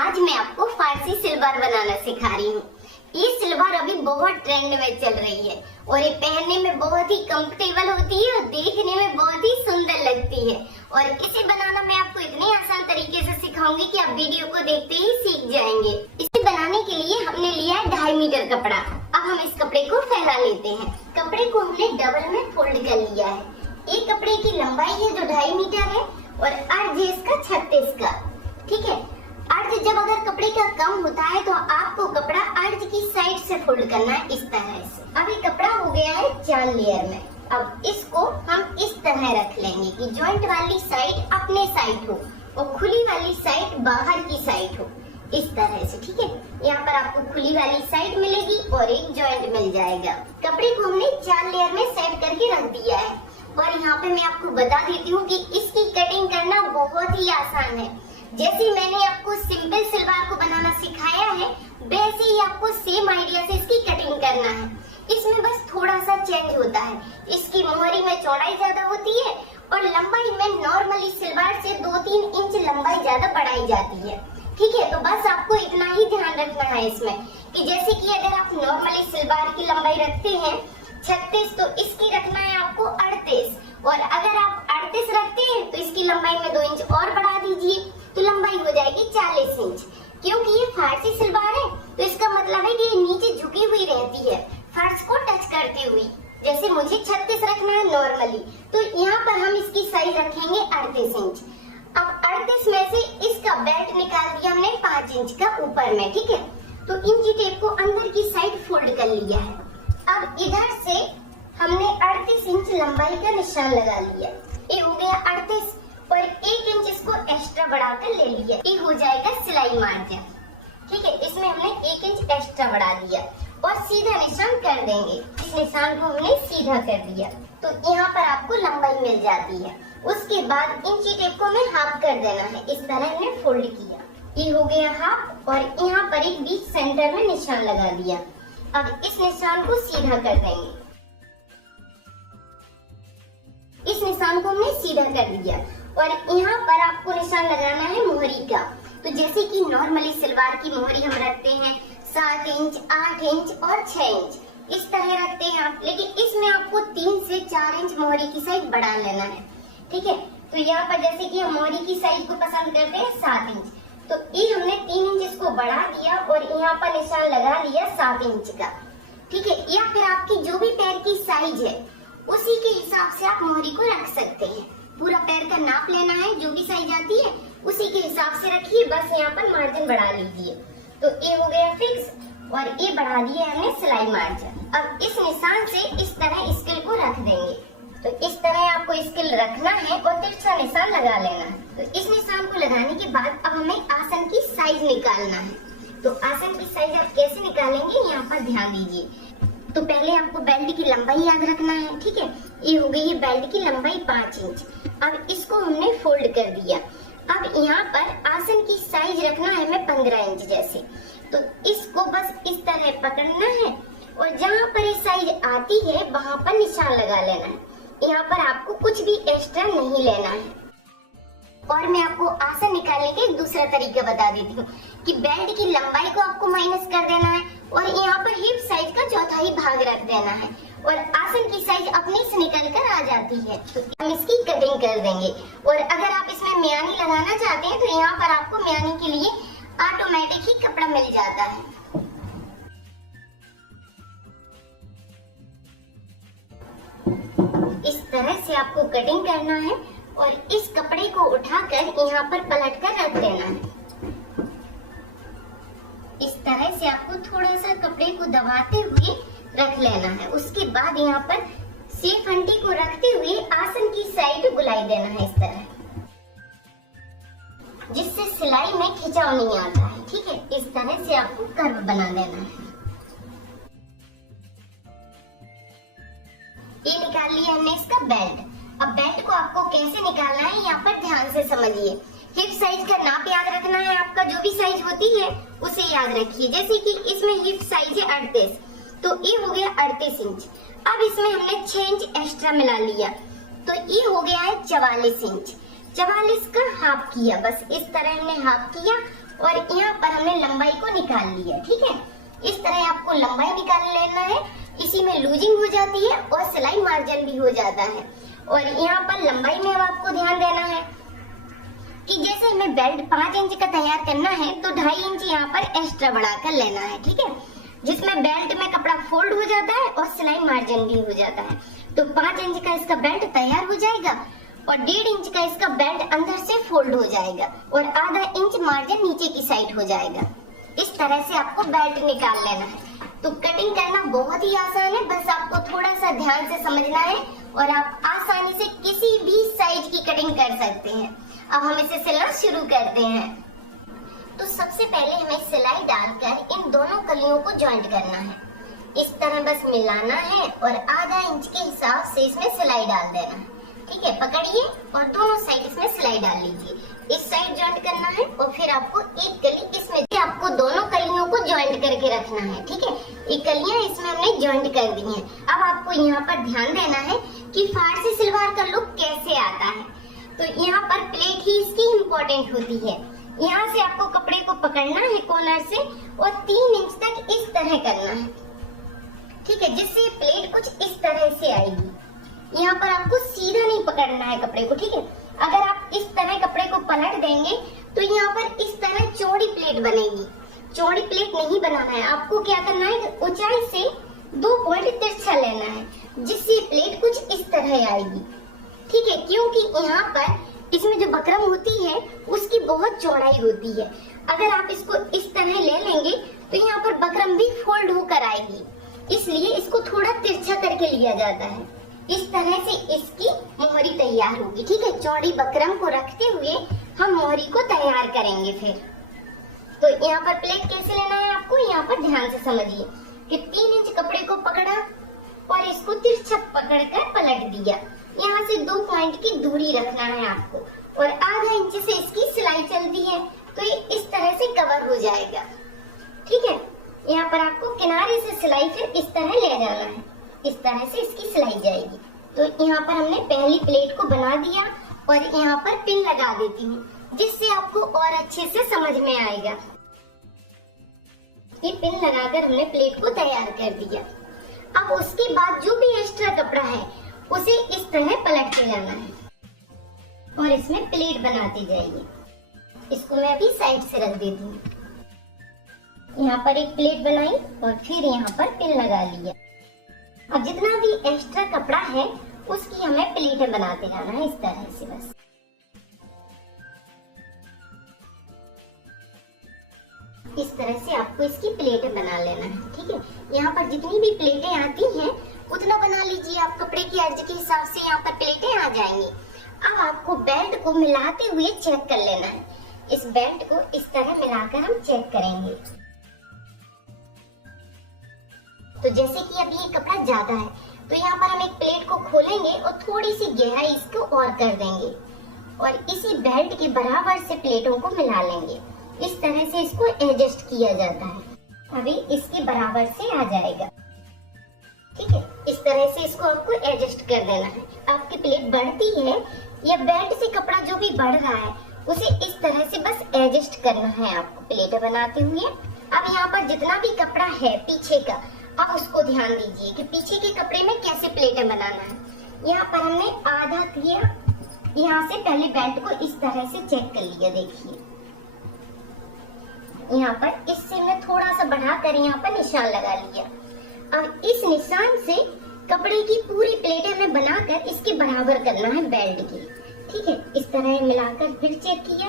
आज मैं आपको फारसी सलवार बनाना सिखा रही हूँ। ये सलवार अभी बहुत ट्रेंड में चल रही है और ये पहनने में बहुत ही कंफर्टेबल होती है और देखने में बहुत ही सुंदर लगती है। और इसे बनाना मैं आपको इतने आसान तरीके से सिखाऊंगी कि आप वीडियो को देखते ही सीख जाएंगे। इसे बनाने के लिए हमने लिया है 2.5 मीटर कपड़ा। अब हम इस कपड़े को फैला लेते हैं। कपड़े को हमने डबल में फोल्ड कर लिया है। एक कपड़े की लंबाई है जो 2.5 मीटर है और अर्ज है इसका 36 का। ठीक है, अर्ज जब अगर कपड़े का कम होता है तो आपको कपड़ा अर्ज की साइड से फोल्ड करना है इस तरह से। अब ये कपड़ा हो गया है 4 लेयर में। अब इसको हम इस तरह रख लेंगे कि जॉइंट वाली साइड अपने साइड हो और खुली वाली साइड बाहर की साइड हो, इस तरह से। ठीक है, यहाँ पर आपको खुली वाली साइड मिलेगी और एक जॉइंट मिल जाएगा। कपड़े को हमने 4 लेयर में सेट करके रख दिया है और यहाँ पे मैं आपको बता देती हूँ कि इसकी कटिंग करना बहुत ही आसान है। जैसे मैंने आपको सिंपल सलवार को बनाना सिखाया है वैसे ही आपको सेम आइडिया से इसकी कटिंग करना है। इसमें बस थोड़ा सा चेंज होता है, इसकी मोहरी में चौड़ाई ज्यादा होती है और लंबाई में नॉर्मली सलवार से 2-3 इंच लंबाई ज्यादा बढ़ाई जाती है। ठीक है, तो बस आपको इतना ही ध्यान रखना है इसमें कि जैसे कि अगर आप नॉर्मली सलवार की लंबाई रखते हैं 36 तो इसकी रखना है आपको 38 और अगर आप 38 रखते हैं तो इसकी लंबाई में 2 इंच और बढ़ा दीजिए तो लंबाई हो जाएगी 40 इंच। क्योंकि ये फारसी सलवार है तो इसका मतलब है कि ये नीचे झुकी हुई रहती है फर्श को टच करते हुए। जैसे मुझे 36 रखना है नॉर्मली तो यहाँ पर हम इसकी साइज रखेंगे 38 इंच। अब 38 में से इसका बेल्ट निकाल दिया हमने 5 इंच का ऊपर में। ठीक है, तो इंची टेप को अंदर की साइड फोल्ड कर लिया है। अब इधर से हमने 38 इंच लंबाई का निशान लगा लिया। ये हो गया 38 और 1 इंच इसको एक्स्ट्रा बढ़ाकर ले लिया। ये हो जाएगा सिलाई मार्जिन। ठीक है, इसमें हमने 1 इंच एक्स्ट्रा बढ़ा दिया और सीधा निशान कर देंगे। इस निशान को हमने सीधा कर दिया तो यहाँ पर आपको लंबाई मिल जाती है। उसके बाद इंची टेप को हमें हाफ कर देना है। इस तरह हमने फोल्ड किया, ये हो गया हाफ और यहाँ पर एक बीच सेंटर में निशान लगा दिया। अब इस निशान को सीधा कर देंगे। इस निशान को हमने सीधा कर दिया और यहाँ पर आपको निशान लगाना है मोहरी का। तो जैसे कि नॉर्मली सलवार की मोहरी हम रखते हैं 7 इंच, 8 इंच और 6 इंच, इस तरह रखते हैं आप, लेकिन इसमें आपको 3 से 4 इंच मोहरी की साइज बढ़ा लेना है। ठीक है, तो यहाँ पर जैसे कि हम मोहरी की साइज को पसंद करते हैं 7 इंच तो ये हमने 3 इंच इसको बढ़ा दिया और यहाँ पर निशान लगा लिया 7 इंच का। ठीक है, या फिर आपकी जो भी पैर की साइज है उसी के हिसाब से आप मोहरी को रख सकते हैं। पूरा पैर का नाप लेना है, जो भी साइज आती है उसी के हिसाब से रखिए, बस यहाँ पर मार्जिन बढ़ा लीजिए। तो ये हो गया फिक्स और ये बढ़ा दिया हमने सिलाई मार्जिन। अब इस निशान से इस तरह स्केल को रख देंगे। तो इस तरह आपको स्केल रखना है और तिरछा निशान लगा लेना है। तो इस निशान को लगाने के बाद अब हमें आसन की साइज निकालना है। तो आसन की साइज आप कैसे निकालेंगे यहाँ पर ध्यान दीजिए। तो पहले आपको बेल्ट की लंबाई याद रखना है। ठीक है, ये हो गई है बेल्ट की लंबाई 5 इंच। अब इसको हमने फोल्ड कर दिया। अब यहाँ पर आसन की साइज रखना है हमें 15 इंच जैसे। तो इसको बस इस तरह पकड़ना है और जहाँ पर ये साइज आती है वहाँ पर निशान लगा लेना है। यहाँ पर आपको कुछ भी एक्स्ट्रा नहीं लेना है। और मैं आपको आसन निकालने का एक दूसरा तरीका बता देती हूँ कि बेल्ट की लंबाई को आपको माइनस कर देना है और यहाँ पर हिप साइज का 1/4 भाग रख देना है और आसन की साइज अपने से निकल कर आ जाती है। तो हम इसकी कटिंग कर देंगे। और अगर आप इसमें म्यानी लगाना चाहते हैं तो यहाँ पर आपको म्यानी के लिए ऑटोमेटिक ही कपड़ा मिल जाता है। इस तरह से आपको कटिंग करना है और इस कपड़े को उठाकर यहाँ पर पलट कर रख देना है। इस तरह से आपको थोड़ा सा कपड़े को दबाते हुए रख लेना है। उसके बाद यहाँ पर सेफ अंटी को रखते हुए आसन की साइड बुलाई देना है इस तरह, जिससे सिलाई में खिंचाव नहीं आता है। ठीक है, इस तरह से आपको कर्व बना देना है। ये निकाल लिया हमने इसका बेल्ट। अब बेल्ट को आपको कैसे निकालना है यहाँ पर ध्यान से समझिए। हिप साइज का नाप याद रखना है, आपका जो भी साइज होती है उसे याद रखिए। जैसे कि इसमें हिप साइज है 38 तो ये हो गया 38 इंच। अब इसमें हमने 6 इंच एक्स्ट्रा मिला लिया तो ये हो गया है 44 इंच। 44 का हाफ किया, बस इस तरह हमने हाफ किया और यहाँ हमने लंबाई को निकाल लिया। ठीक है, इस तरह आपको लंबाई निकाल लेना है। इसी में लूजिंग हो जाती है और सिलाई मार्जिन भी हो जाता है। और यहाँ पर लंबाई में अब आपको ध्यान देना है कि जैसे हमें बेल्ट 5 इंच का तैयार करना है तो 2.5 इंच यहाँ पर एक्स्ट्रा बढ़ाकर लेना है। ठीक है, जिसमें बेल्ट में कपड़ा फोल्ड हो जाता है और सिलाई मार्जिन भी हो जाता है। तो 5 इंच का इसका बेल्ट तैयार हो जाएगा और 1.5 इंच का इसका बेल्ट अंदर से फोल्ड हो जाएगा और आधा इंच मार्जिन नीचे की साइड हो जाएगा। इस तरह से आपको बेल्ट निकाल लेना है। तो कटिंग करना बहुत ही आसान है, बस आपको थोड़ा सा ध्यान से समझना है और आप आसानी से किसी भी साइज की कटिंग कर सकते हैं। अब हम इसे सिलना शुरू करते हैं। तो सबसे पहले हमें सिलाई डालकर इन दोनों कलियों को जॉइंट करना है। इस तरह बस मिलाना है और आधा इंच के हिसाब से इसमें सिलाई डाल देना है। ठीक है, पकड़िए और दोनों साइड इसमें सिलाई डाल लीजिए। इस साइड जॉइंट करना है और फिर आपको एक कली इसमें, आपको दोनों कलियों को जॉइंट करके रखना है। ठीक है, ये कलियां इसमें हमने जॉइंट कर दी हैं। अब आपको यहाँ पर ध्यान देना है कि फारसी सलवार का लुक कैसे आता है। तो यहाँ पर प्लेट ही इसकी इम्पोर्टेंट होती है। यहाँ से आपको कपड़े को पकड़ना है कॉर्नर से और 3 इंच तक इस तरह करना है। ठीक है, जिससे प्लेट कुछ इस तरह से आएगी। यहाँ पर आपको सीधा नहीं पकड़ना है कपड़े को। ठीक है, अगर आप इस तरह कपड़े को पलट देंगे तो यहाँ पर इस तरह चौड़ी प्लेट बनेगी। चौड़ी प्लेट नहीं बनाना है, आपको क्या करना है, ऊंचाई से 2 पॉइंट तिरछा लेना है, जिससे प्लेट कुछ इस तरह आएगी। ठीक है, क्योंकि यहाँ पर इसमें जो बकरम होती है उसकी बहुत चौड़ाई होती है। अगर आप इसको इस तरह ले लेंगे तो यहाँ पर बकरम भी फोल्ड होकर आएगी, इसलिए इसको थोड़ा तिरछा करके लिया जाता है। इस तरह से इसकी मोहरी तैयार होगी। ठीक है, चौड़ी बकरम को रखते हुए हम मोहरी को तैयार करेंगे। फिर तो यहाँ पर प्लेट कैसे लेना है आपको यहाँ पर ध्यान से समझिए कि 3 इंच कपड़े को पकड़ा और इसको तिरछा पकड़कर पलट दिया। यहाँ से 2 पॉइंट की दूरी रखना है आपको और आधा इंच से इसकी सिलाई चलती है तो ये इस तरह से कवर हो जाएगा। ठीक है, यहाँ पर आपको किनारे से सिलाई फिर इस तरह ले जाना है। इस तरह से इसकी सिलाई जाएगी। तो यहाँ पर हमने पहली प्लेट को बना दिया और यहाँ पर पिन लगा देती हूँ, जिससे आपको और अच्छे से समझ में आएगा। ये पिन लगाकर हमने प्लेट को तैयार कर दिया। अब उसके बाद जो भी एक्स्ट्रा कपड़ा है उसे इस तरह पलटते जाना है और इसमें प्लेट बनाते जाइए। इसको मैं अभी साइड से रख देती हूँ। यहाँ पर एक प्लेट बनाई और फिर यहाँ पर पिन लगा लिया। अब जितना भी एक्स्ट्रा कपड़ा है उसकी हमें प्लेटें बनाते जाना है इस तरह से। बस इस तरह से आपको इसकी प्लेटें बना लेना है। ठीक है, यहाँ पर जितनी भी प्लेटें आती हैं उतना बना लीजिए आप। कपड़े की अर्ज के हिसाब से यहाँ पर प्लेटें आ जाएंगी। अब आपको बेल्ट को मिलाते हुए चेक कर लेना है। इस बेल्ट को इस तरह मिलाकर हम चेक करेंगे। तो जैसे कि अब ये कपड़ा ज्यादा है तो यहाँ पर हम एक प्लेट को खोलेंगे और थोड़ी सी गहराई इसको और कर देंगे और इसी बेल्ट के बराबर से प्लेटों को मिला लेंगे। इस तरह से इसको एडजस्ट किया जाता है। अभी इसके बराबर से आ जाएगा। ठीक है, इस तरह से इसको आपको एडजस्ट कर देना है। आपकी प्लेट बढ़ती है या बेल्ट से कपड़ा जो भी बढ़ रहा है उसे इस तरह से बस एडजस्ट करना है आपको प्लेट बनाते हुए। अब यहाँ पर जितना भी कपड़ा है पीछे का, अब उसको ध्यान दीजिए कि पीछे के कपड़े में कैसे प्लेटें बनाना है। यहाँ पर हमने आधा किया, यहाँ से पहले बेल्ट को इस तरह से चेक कर लिया। देखिए यहाँ पर इससे मैं थोड़ा सा बढ़ाकर यहाँ पर निशान लगा लिया। अब इस निशान से कपड़े की पूरी प्लेटें में बनाकर इसके बराबर करना है बेल्ट की। ठीक है, इस तरह मिलाकर फिर चेक किया।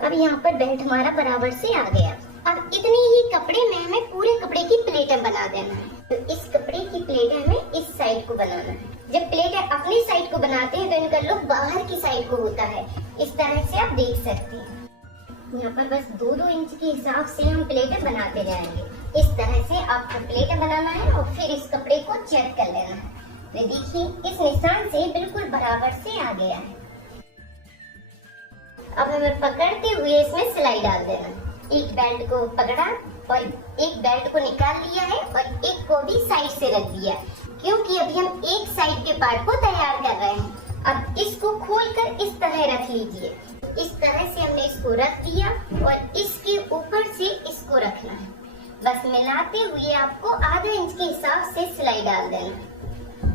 अब यहाँ पर बेल्ट हमारा बराबर से आ गया। अब इतनी ही कपड़े में हमें पूरे कपड़े की प्लेटें बना देना है। तो इस कपड़े की प्लेटें हमें इस साइड को बनाना है। जब प्लेटें अपनी साइड को बनाते हैं तो इनका लुक बाहर की साइड को होता है। इस तरह से आप देख सकते हैं। यहाँ पर बस 2-2 इंच के हिसाब से हम प्लेटें बनाते जाएंगे। इस तरह से आपको प्लेटें बनाना है और फिर इस कपड़े को चेक कर लेना है। तो देखिए इस निशान से बिल्कुल बराबर से आ गया है। अब हमें पकड़ते हुए इसमें सिलाई डाल देना है। एक बेल्ट को पकड़ा और एक बेल्ट को निकाल लिया है और एक को भी साइड से रख दिया, क्योंकि अभी हम एक साइड के पार्ट को तैयार कर रहे हैं। अब इसको खोलकर इस तरह रख लीजिए। इस तरह से हमने इसको रख दिया और इसके ऊपर से इसको रखना है। बस मिलाते हुए आपको आधा इंच के हिसाब से सिलाई डाल देना है।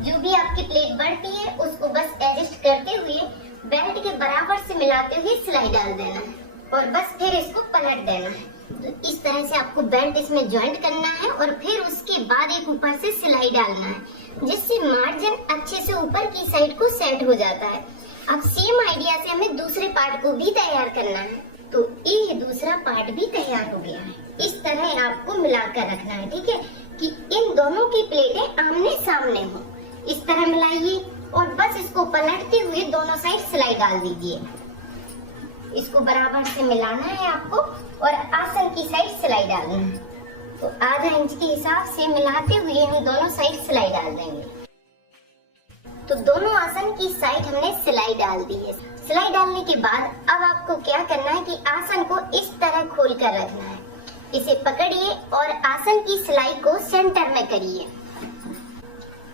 जो भी आपकी प्लेट बढ़ती है उसको बस एडजस्ट करते हुए बेल्ट के बराबर से मिलाते हुए सिलाई डाल देना है और बस फिर इसको पलट देना है। तो इस तरह से आपको बेल्ट इसमें ज्वाइंट करना है और फिर उसके बाद एक ऊपर से सिलाई डालना है, जिससे मार्जिन अच्छे से ऊपर की साइड को सेट हो जाता है। अब सेम आइडिया से हमें दूसरे पार्ट को भी तैयार करना है। तो ये दूसरा पार्ट भी तैयार हो गया है। इस तरह आपको मिलाकर रखना है, ठीक है, कि इन दोनों की प्लेटें आमने सामने हो। इस तरह मिलाइए और बस इसको पलटते हुए दोनों साइड सिलाई डाल दीजिए। इसको बराबर से मिलाना है आपको और आसन की साइड सिलाई डालना है। तो आधा इंच के हिसाब से मिलाते हुए हम दोनों साइड सिलाई डाल देंगे। तो दोनों आसन की साइड हमने सिलाई डाल दी है। सिलाई डालने के बाद अब आपको क्या करना है कि आसन को इस तरह खोल कर रखना है। इसे पकड़िए और आसन की सिलाई को सेंटर में करिए।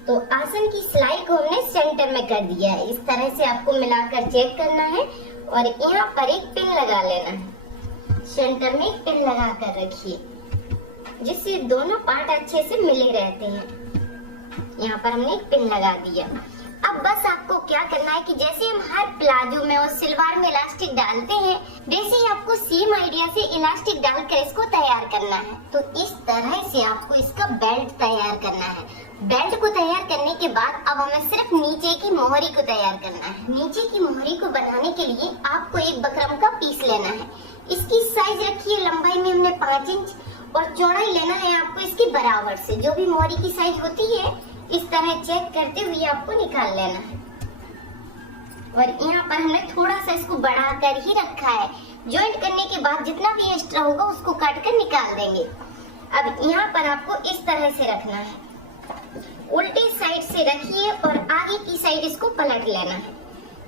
तो आसन की सिलाई को हमने सेंटर में कर दिया है। इस तरह से आपको मिलाकर चेक करना है और यहाँ पर एक पिन लगा लेना है। सेंटर में एक पिन लगा कर रखिए, जिससे दोनों पार्ट अच्छे से मिले रहते हैं। यहाँ पर हमने एक पिन लगा दिया। अब बस आपको क्या करना है कि जैसे हम हर प्लाजो में और सलवार में इलास्टिक डालते हैं, वैसे ही आपको सेम आइडिया से इलास्टिक डालकर इसको तैयार करना है। तो इस तरह से आपको इसका बेल्ट तैयार करना है। बेल्ट को तैयार करने के बाद अब हमें सिर्फ नीचे की मोहरी को तैयार करना है। नीचे की मोहरी को बनाने के लिए आपको एक बकरम का पीस लेना है। इसकी साइज रखिए, लंबाई में हमने 5 इंच और चौड़ाई लेना है आपको इसके बराबर से। जो भी मोहरी की साइज होती है इस तरह चेक करते हुए आपको निकाल लेना है। और यहाँ पर हमने थोड़ा सा इसको बढ़ाकर ही रखा है। जॉइंट करने के बाद जितना भी एक्स्ट्रा होगा उसको काट कर निकाल देंगे। अब यहाँ पर आपको इस तरह से रखना है। उल्टी साइड से रखिए और आगे की साइड इसको पलट लेना है।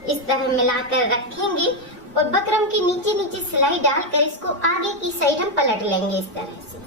इस तरह मिलाकर रखेंगे और बकरम के नीचे नीचे सिलाई डालकर इसको आगे की साइड हम पलट लेंगे इस तरह से।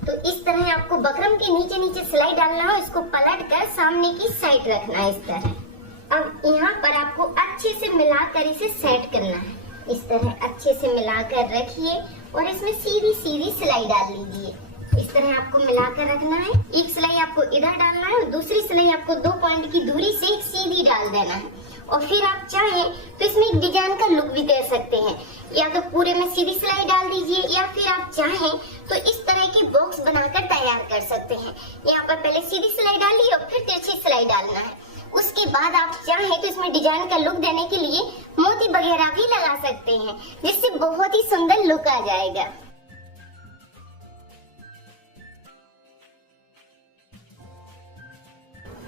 तो इस तरह आपको बकरम के नीचे नीचे सिलाई डालना है, इसको पलट कर सामने की साइड रखना है इस तरह। अब यहाँ पर आपको अच्छे से मिलाकर इसे सेट करना है। इस तरह अच्छे से मिलाकर रखिए और इसमें सीधी सीधी सिलाई डाल लीजिए। इस तरह आपको मिलाकर रखना है। एक सिलाई आपको इधर डालना है और दूसरी सिलाई आपको 2 पॉइंट की दूरी से एक सीधी डाल देना है। और फिर आप चाहें तो इसमें एक डिजाइन का लुक भी कर सकते हैं। या तो पूरे में सीधी सिलाई डाल दीजिए या फिर आप चाहें तो इस तरह के बॉक्स बनाकर तैयार कर सकते हैं। यहाँ पर पहले सीधी सिलाई डालिए और फिर तिरछी सिलाई डालना है। उसके बाद आप चाहें तो इसमें डिजाइन का लुक देने के लिए मोती वगैरह भी लगा सकते हैं, जिससे बहुत ही सुंदर लुक आ जाएगा।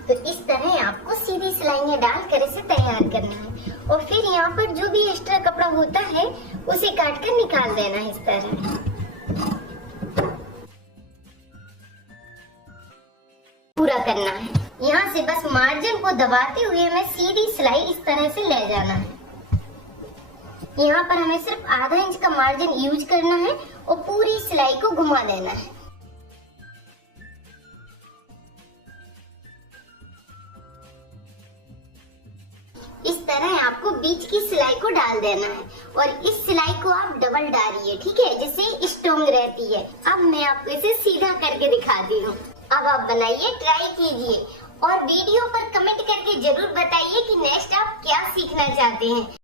तो इस तरह आपको सीधी सिलाइयां डालकर इसे तैयार करना है और फिर यहाँ पर जो भी एक्स्ट्रा कपड़ा होता है उसे काट कर निकाल देना है। इस तरह पूरा करना है। यहाँ से बस मार्जिन को दबाते हुए हमें सीधी सिलाई इस तरह से ले जाना है। यहाँ पर हमें सिर्फ आधा इंच का मार्जिन यूज करना है और पूरी सिलाई को घुमा देना है। इस तरह आपको बीच की सिलाई को डाल देना है और इस सिलाई को आप डबल डालिए, ठीक है, जिससे स्ट्रॉन्ग रहती है। अब मैं आपको इसे सीधा करके दिखाती हूँ। अब आप बनाइए, ट्राई कीजिए और वीडियो पर कमेंट करके जरूर बताइए कि नेक्स्ट आप क्या सीखना चाहते हैं।